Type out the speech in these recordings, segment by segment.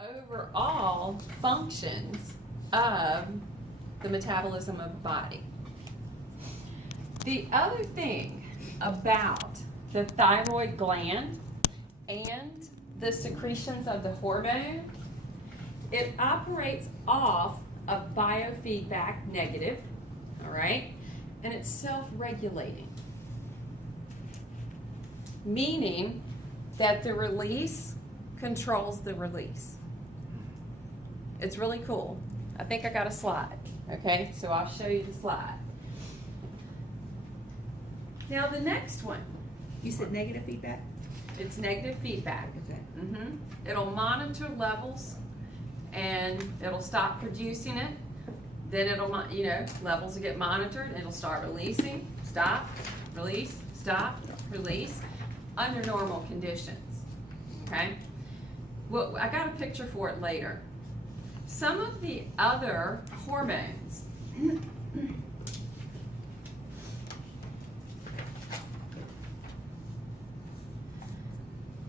overall functions of the metabolism of the body. The other thing about the thyroid gland and the secretions of the hormone, it operates off of biofeedback negative, all right, and it's self-regulating, meaning that the release controls the release. It's really cool. I think I got a slide, okay? So I'll show you the slide. Now the next one. You said negative feedback? It's negative feedback. Okay. It'll monitor levels and it'll stop producing it. Then it'll, levels will get monitored and it'll start releasing, stop, release, stop, release under normal conditions, okay? Well, I got a picture for it later. Some of the other hormones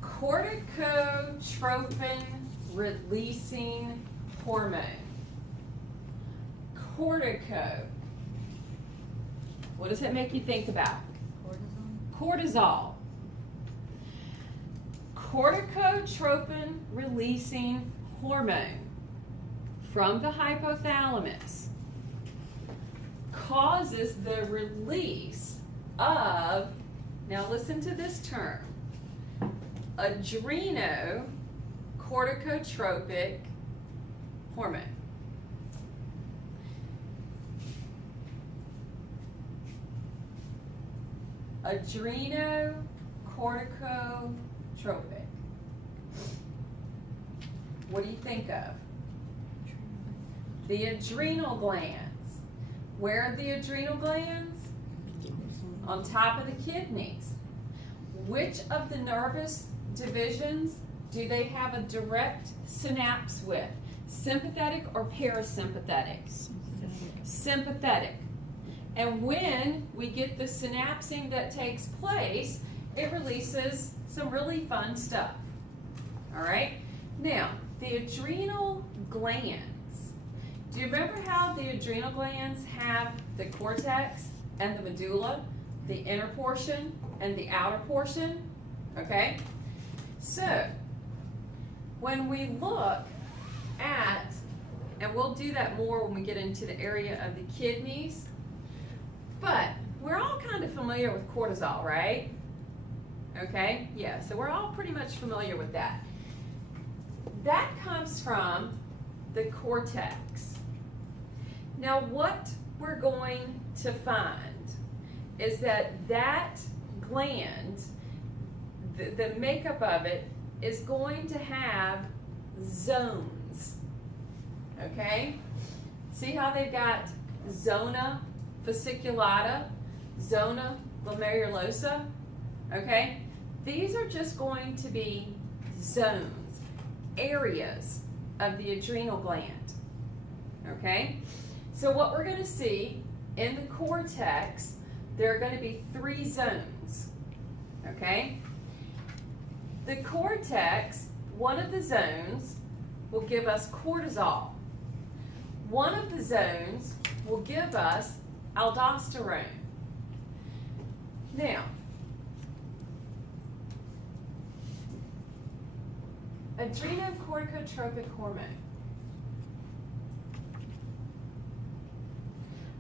corticotropin releasing hormone. Cortico. What does it make you think about? Cortisol. Corticotropin releasing hormone from the hypothalamus causes the release of, now listen to this term, adrenocorticotropic hormone. Adrenocorticotropic. What do you think of? The adrenal glands. Where are the adrenal glands? On top of the kidneys. Which of the nervous divisions do they have a direct synapse with? Sympathetic or parasympathetic? Sympathetic. And when we get the synapsing that takes place, it releases some really fun stuff. All right? Now, the adrenal glands. Do you remember how the adrenal glands have the cortex and the medulla, the inner portion and the outer portion? Okay? So, when we look at, and we'll do that more when we get into the area of the kidneys, but we're all kind of familiar with cortisol, right? Okay? Yeah, so we're all pretty much familiar with that. That comes from the cortex. Now, what we're going to find is that that gland, the makeup of it, is going to have zones. Okay? See how they've got zona fasciculata, zona glomerulosa? Okay? These are just going to be zones, areas of the adrenal gland. Okay? So what we're going to see in the cortex, there are going to be 3 zones. Okay? The cortex, one of the zones will give us cortisol. One of the zones will give us aldosterone. Now, adrenocorticotropic hormone.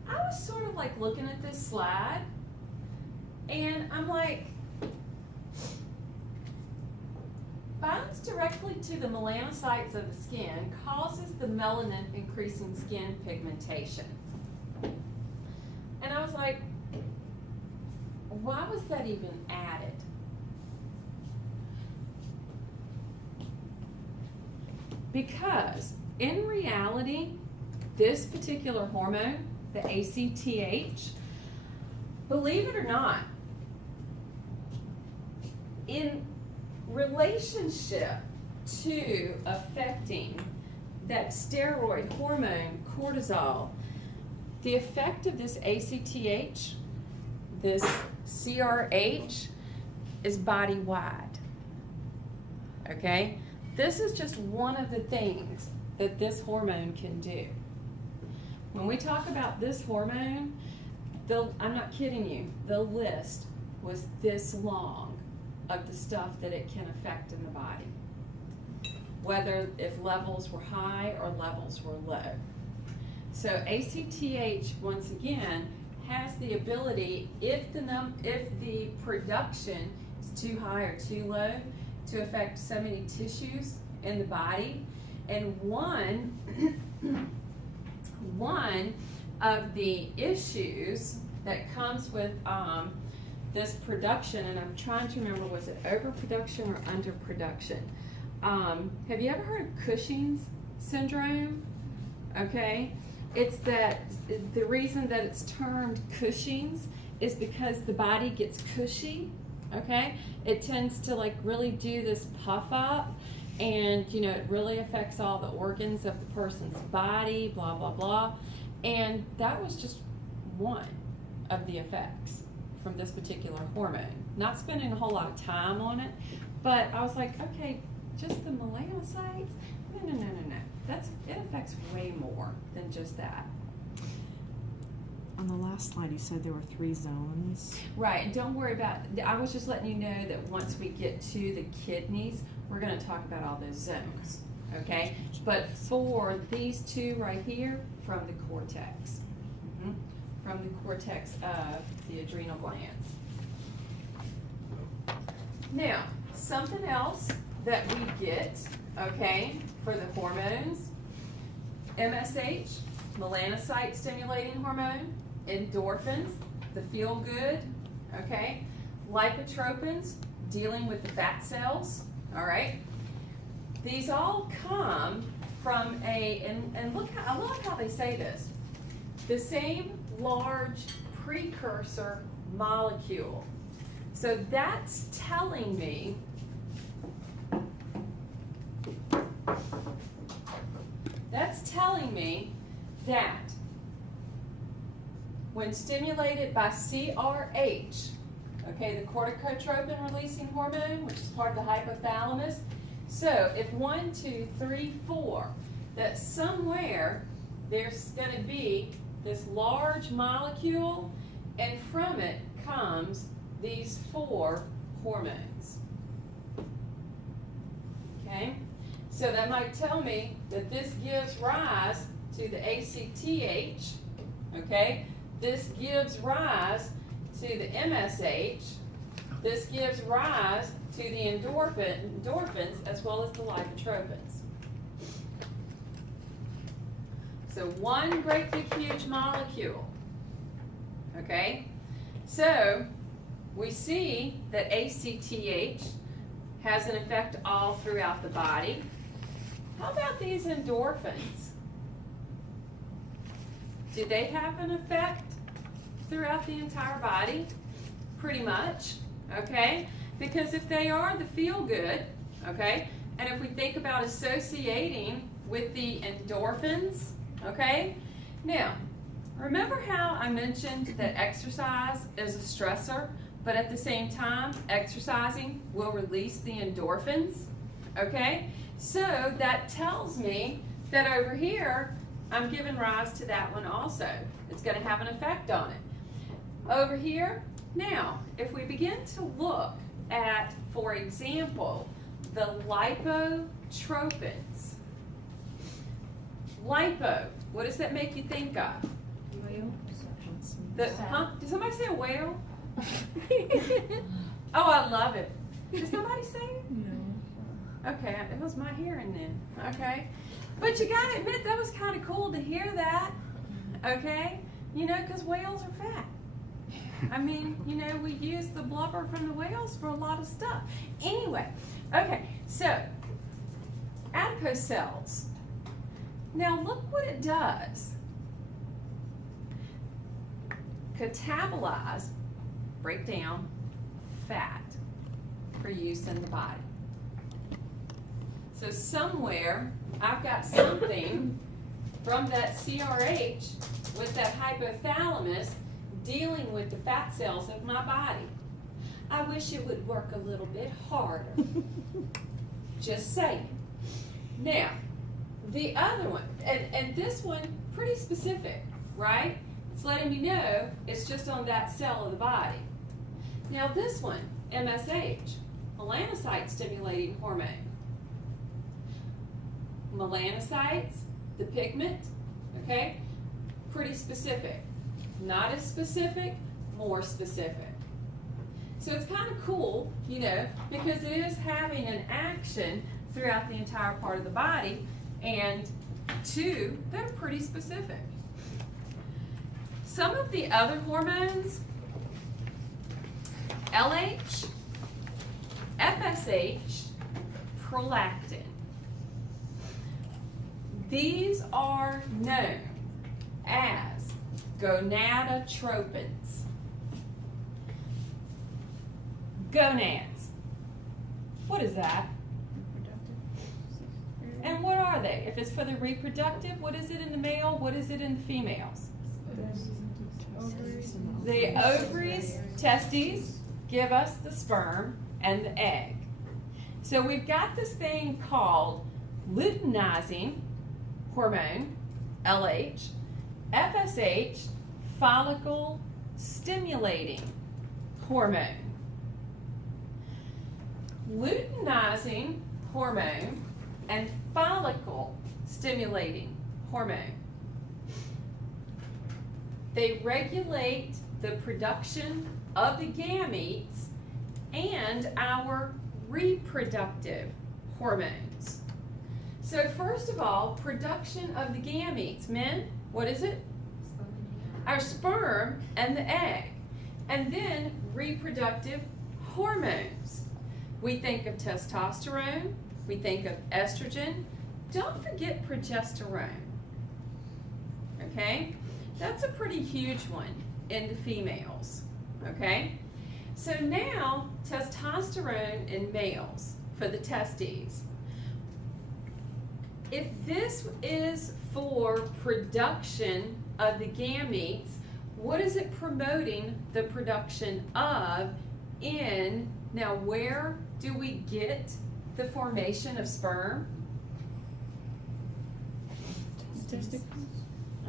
I was sort of like looking at this slide, and I'm like, binds directly to the melanocytes of the skin, causes the melanin increasing skin pigmentation. And I was like, why was that even added? Because in reality, this particular hormone, the ACTH, believe it or not, in relationship to affecting that steroid hormone, cortisol, the effect of this ACTH, this CRH, is body-wide. Okay? this is just one of the things that this hormone can do. When we talk about this hormone, I'm not kidding you, the list was this long of the stuff that it can affect in the body, whether if levels were high or levels were low. So ACTH, once again, has the ability, if the production is too high or too low, to affect so many tissues in the body. And one of the issues that comes with this production, and I'm trying to remember, was it overproduction or underproduction? Have you ever heard of Cushing's syndrome? Okay, it's that the reason that it's termed Cushing's is because the body gets cushy. Okay, it tends to like really do this puff up, and you know, it really affects all the organs of the person's body, blah blah blah. And that was just one of the effects from this particular hormone. Not spending a whole lot of time on it, but I was like, okay, just the melanocytes? No. It affects way more than just that. On the last slide, you said there were 3 zones. Right, don't worry about, I was just letting you know that once we get to the kidneys, we're gonna talk about all those zones, okay? But for these 2 right here, from the cortex. From the cortex of the adrenal glands. Now, something else that we get, okay, for the hormones, MSH, melanocyte stimulating hormone, endorphins, the feel good, okay, lipotropins, dealing with the fat cells, all right. These all come from and look how, I love how they say this, the same large precursor molecule. So that's telling me that when stimulated by CRH, okay, the corticotropin releasing hormone, which is part of the hypothalamus. So if 1, 2, 3, 4, that somewhere there's going to be this large molecule, and from it comes these 4 hormones. Okay, so that might tell me that this gives rise to the ACTH, okay, this gives rise to the MSH, this gives rise to the endorphins as well as the lipotropins. So one great big huge molecule, okay? So we see that ACTH has an effect all throughout the body. How about these endorphins? Do they have an effect throughout the entire body? Pretty much, okay? Because if they are the feel-good, okay, and if we think about associating with the endorphins, okay? Now, remember how I mentioned that exercise is a stressor, but at the same time, exercising will release the endorphins, okay? So that tells me that over here, I'm giving rise to that one also. It's going to have an effect on it. Over here, now, if we begin to look at, for example, the lipotropins. Lipo, what does that make you think of? Huh? Did somebody say a whale? Oh, I love it. Did somebody say it? No. Okay, it was my hearing then. Okay. But you gotta admit, that was kind of cool to hear that. Okay? You know, because whales are fat. I mean, you know, we use the blubber from the whales for a lot of stuff. Anyway, okay, so adipose cells. Now look what it does. Catabolize, break down fat for use in the body. So somewhere I've got something from that CRH with that hypothalamus dealing with the fat cells of my body. I wish it would work a little bit harder. Just saying. Now, the other one, and this one, pretty specific, right? It's letting you know it's just on that cell of the body. Now this one, MSH, melanocyte stimulating hormone. Melanocytes, the pigment, okay? Pretty specific. Not as specific, more specific. So it's kind of cool, you know, because it is having an action throughout the entire part of the body, and two, they're pretty specific. Some of the other hormones, LH, FSH, prolactin. These are known as gonadotropins. Gonads. What is that? And what are they? If it's for the reproductive, what is it in the male? What is it in the females? The ovaries, testes, give us the sperm and the egg. So we've got this thing called luteinizing hormone, LH, FSH, follicle stimulating hormone. Luteinizing hormone and follicle stimulating hormone. They regulate the production of the gametes and our reproductive hormones. So first of all, production of the gametes. Men, what is it? Our sperm and the egg. And then reproductive hormones. We think of testosterone, we think of estrogen. Don't forget progesterone. Okay? That's a pretty huge one in the females. Okay? So now, testosterone in males for the testes. If this is for production of the gametes, what is it promoting the production of in, now where do we get the formation of sperm?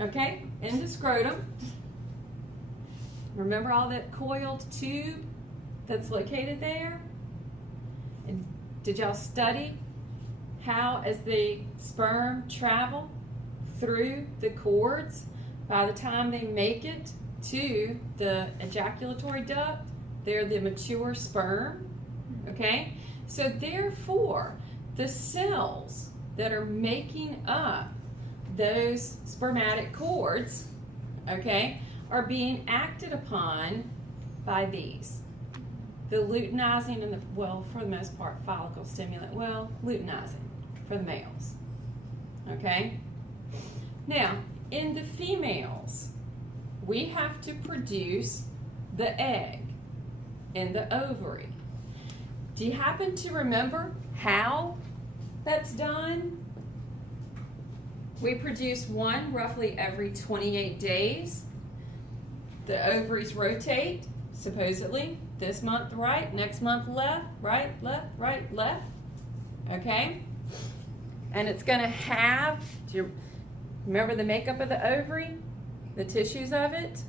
Okay, in the scrotum. Remember all that coiled tube that's located there? And did y'all study how as the sperm travel through the cords, by the time they make it to the ejaculatory duct, they're the mature sperm, okay? So therefore, the cells that are making up those spermatic cords, okay, are being acted upon by these. The luteinizing and the, well, for the most part, follicle stimulant, well, luteinizing for the males, okay? Now, in the females, we have to produce the egg in the ovary. Do you happen to remember how that's done? We produce one roughly every 28 days. The ovaries rotate, supposedly, this month right, next month left, right, left, okay? And it's gonna have, do you remember the makeup of the ovary? The tissues of it,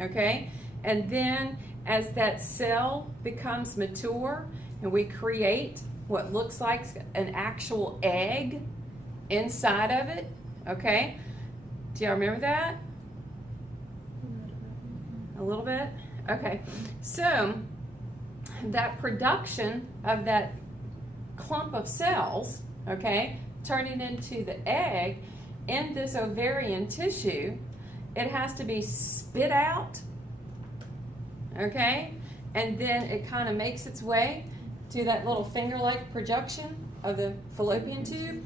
okay? And then as that cell becomes mature and we create what looks like an actual egg inside of it, okay? Do y'all remember that? A little bit? Okay. So that production of that clump of cells, okay, turning into the egg in this ovarian tissue, it has to be spit out, okay? And then it kind of makes its way to that little finger-like projection of the fallopian tube,